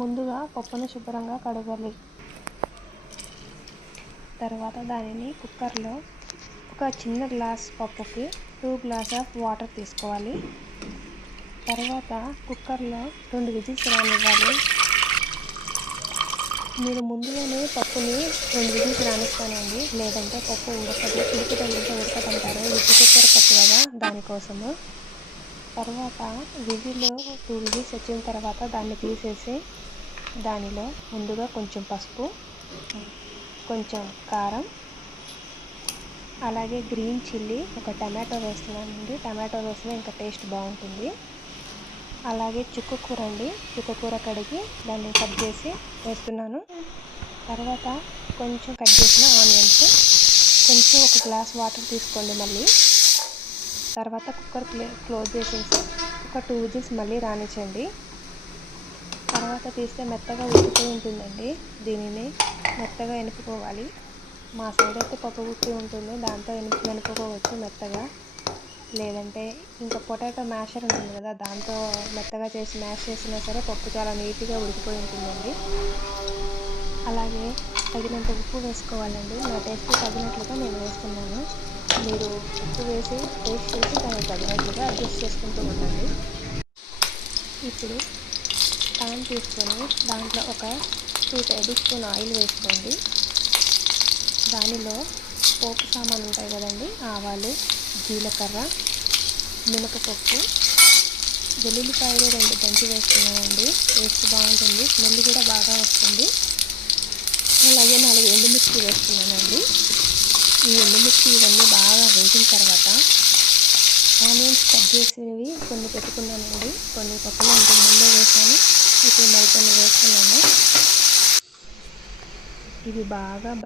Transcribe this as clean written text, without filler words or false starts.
ముందుగా పప్పును శుభ్రంగా కడగాలి. తర్వాత దానిని కుక్కర్లో ఒక చిన్న గ్లాస్ పప్పుకి 2 గ్లాస్ ఆఫ్ వాటర్ తీసుకోవాలి. తర్వాత కుక్కర్లో 2 విజిల్స్ రానివ్వాలి. మీరు ముందుగానే పప్పుని 2 విజిల్స్ రానిస్తానండి, లేదంటే పప్పు ఉడకదు. ఉడుకు తగిలితే ఉడకదంటారు. ఇది కుక్కర్ పప్పు కదా, దానికోసము. తర్వాత 2 విజిల్స్ వచ్చిన తర్వాత దాన్ని తీసేసి దానిలో ముందుగా కొంచెం పసుపు, కొంచెం కారం, అలాగే గ్రీన్ చిల్లీ, ఒక టమాటో వేస్తున్నానండి. టమాటో వేస్తే ఇంకా టేస్ట్ బాగుంటుంది. అలాగే చుక్కకూర అండి, చుక్కకూర కడిగి దాన్ని కట్ చేసి వేస్తున్నాను. తర్వాత కొంచెం కట్ చేసిన ఆనియన్స్, కొంచెం ఒక గ్లాస్ వాటర్ తీసుకోండి మళ్ళీ. తర్వాత కుక్కర్ క్లోజ్ చేసేసి ఒక 2 విజిల్స్ మళ్ళీ రానిచ్చండి. తర్వాత తీస్తే మెత్తగా ఉడికిపోయి ఉంటుందండి. దీనిని మెత్తగా ఎనుపుకోవాలి. మా సైడ్ అయితే పప్పు గుత్తి ఉంటుంది, దాంతో ఎనుపుకోవచ్చు మెత్తగా. లేదంటే ఇంకా పొటాటో మ్యాషర్ ఉంటుంది కదా, దాంతో మెత్తగా చేసి మ్యాష్ చేసినా సరే పప్పు చాలా నీట్గా ఉడికిపోయి ఉంటుందండి. అలాగే తగినంత ఉప్పు వేసుకోవాలండి. నా టేస్ట్కి తగినట్లుగా నేను వేస్తున్నాను. మీరు ఉప్పు వేసి టేస్ట్ చేసి దానికి తగినట్లుగా అడ్జస్ట్ చేసుకుంటూ ఉండండి. ఇప్పుడు పాన్ తీసుకొని దాంట్లో ఒక 2 టేబుల్ స్పూన్ ఆయిల్ వేసుకోండి. దానిలో పోపు సామాన్లు ఉంటాయి కదండి, ఆవాలు, జీలకర్ర, మినపపప్పు, వెల్లుల్లిపాయలు 2 దంచి వేస్తున్నానండి. టేస్ట్ బాగుంటుంది, స్మెల్ కూడా బాగా వస్తుంది. అలాగే 4 ఎండుమిర్చి వేస్తున్నానండి. ఈ ఎండుమిర్చి ఇవన్నీ బాగా వేగిన తర్వాత ఆనియన్స్ కట్ చేసేవి కొన్ని పెట్టుకున్నానండి. కొన్ని పప్పులో ఇంతకు ముందే వేసాను, ఇప్పుడు మరికొన్ని వేస్తున్నాను. ఇవి బాగా